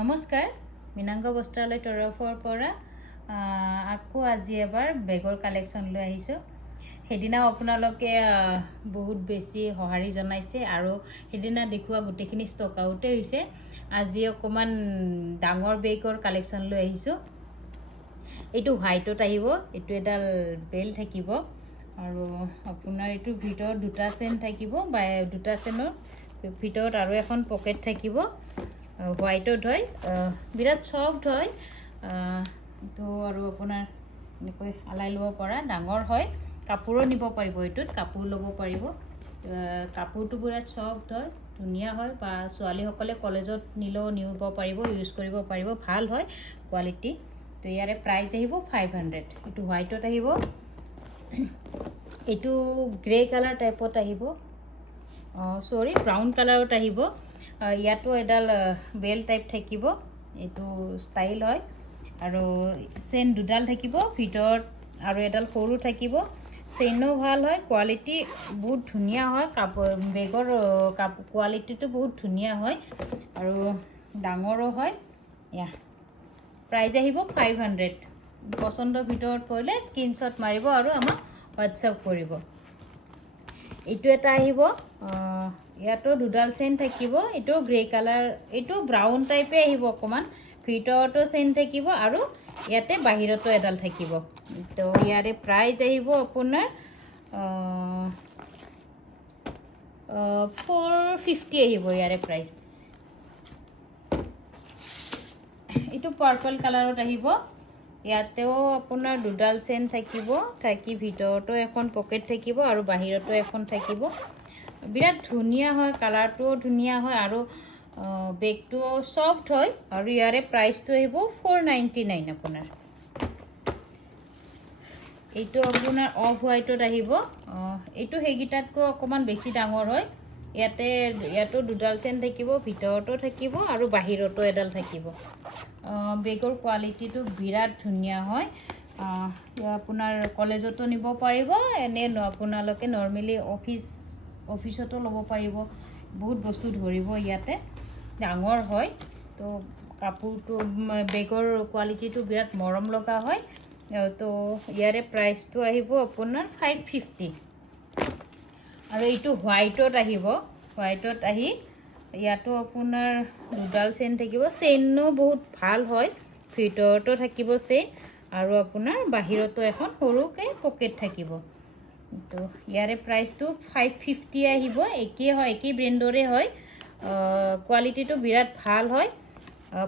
নমস্কাৰ মিনাংগ বস্ত্ৰালয় তৰফৰ পৰা আকৌ আজি এবাৰ বেগৰ কালেকশ্যন লৈ আহিছোঁ। সেইদিনা আপোনালোকে বহুত বেছি সঁহাৰি জনাইছে আৰু সেইদিনা দেখুৱা গোটেইখিনি ষ্টক আউটে হৈছে। আজি অকমান ডাঙৰ বেগৰ কালেকশ্যন লৈ আহিছোঁ। এইটো হোৱাইটত আহিব, এইটো এডাল বেল থাকিব আৰু আপোনাৰ এইটো ভিতৰত দুটা চেন থাকিব বা দুটা চেনৰ ভিতৰত আৰু এখন পকেট থাকিব। হোৱাইটত হয়, বিৰাট ছফ্ট হয় তো আৰু আপোনাৰ এনেকৈ আলাই ল'ব পৰা ডাঙৰ হয়। কাপোৰো নিব পাৰিব, এইটোত কাপোৰ ল'ব পাৰিব। কাপোৰটো বিৰাট ছফ্ট হয়, ধুনীয়া হয় বা ছোৱালীসকলে কলেজত নিলেও নিব পাৰিব, ইউজ কৰিব পাৰিব, ভাল হয় কোৱালিটি। তো ইয়াৰে প্ৰাইচ আহিব 500। এইটো হোৱাইটত আহিব, এইটো গ্ৰে কালাৰ টাইপত আহিব, চৰি ব্ৰাউন কালাৰত আহিব। ইয়াতো এডাল বেল টাইপ থাকিব, এইটো ষ্টাইল হয় আৰু চেইন দুডাল থাকিব ভিতৰত আৰু এডাল সৰু থাকিব। চেইনো ভাল হয়, কোৱালিটি বহুত ধুনীয়া হয়। বেগৰ কোৱালিটিটো বহুত ধুনীয়া হয় আৰু ডাঙৰো হয়। প্ৰাইজ আহিব 500। পচন্দৰ ভিতৰত পৰিলে স্ক্ৰীনশ্বট মাৰিব আৰু আমাক হোৱাটছআপ কৰিব। এইটো এটা আহিব, ইয়াতো দুডাল চেইন থাকিব, এইটো গ্ৰে কালাৰ, এইটো ব্ৰাউন টাইপে আহিব অকণমান। ভিতৰতো চেইন থাকিব আৰু ইয়াতে বাহিৰতো এডাল থাকিব। তো ইয়াৰে প্ৰাইজ আহিব আপোনাৰ 450 আহিব ইয়াৰে প্ৰাইচ। এইটো পাৰ্পল কালাৰত আহিব, ইয়াতেও আপোনাৰ দুডাল চেইন থাকিব, থাকি ভিতৰতো এখন পকেট থাকিব আৰু বাহিৰতো এখন থাকিব। বিৰাট ধুনীয়া হয়, কালাৰটোও ধুনীয়া হয় আৰু বেগটোও ছফ্ট হয় আৰু ইয়াৰে প্ৰাইচটো আহিব 499 আপোনাৰ। এইটো আপোনাৰ অফ হোৱাইটত আহিব, এইটো সেইকেইটাতকৈ অকণমান বেছি ডাঙৰ হয়। ইয়াতো দুডাল চেইন থাকিব, ভিতৰতো থাকিব আৰু বাহিৰতো এডাল থাকিব। বেগৰ কোৱালিটিটো বিৰাট ধুনীয়া হয়। আপোনাৰ কলেজতো নিব পাৰিব, এনে আপোনালোকে নৰ্মেলি অফিচতো ল'ব পাৰিব। বহুত বস্তু ধৰিব ইয়াতে, ডাঙৰ হয়। তো কাপোৰটো বেগৰ কোৱালিটিটো বিৰাট মৰম লগা হয়। তো ইয়াৰে প্ৰাইচটো আহিব আপোনাৰ 550। আৰু এইটো হোৱাইটত আহিব, হোৱাইটত আহি ইয়াতো আপোনাৰ দুডাল চেইন থাকিব, চেইনো বহুত ভাল হয়, ভিতৰতো থাকিব চেইন আৰু আপোনাৰ বাহিৰতো এখন সৰুকৈ পকেট থাকিব। তো ইয়াৰে প্ৰাইচটো 550 আহিব। একেই হয়, একেই ব্ৰেণ্ডৰে হয়, কোৱালিটিটো বিৰাট ভাল হয়।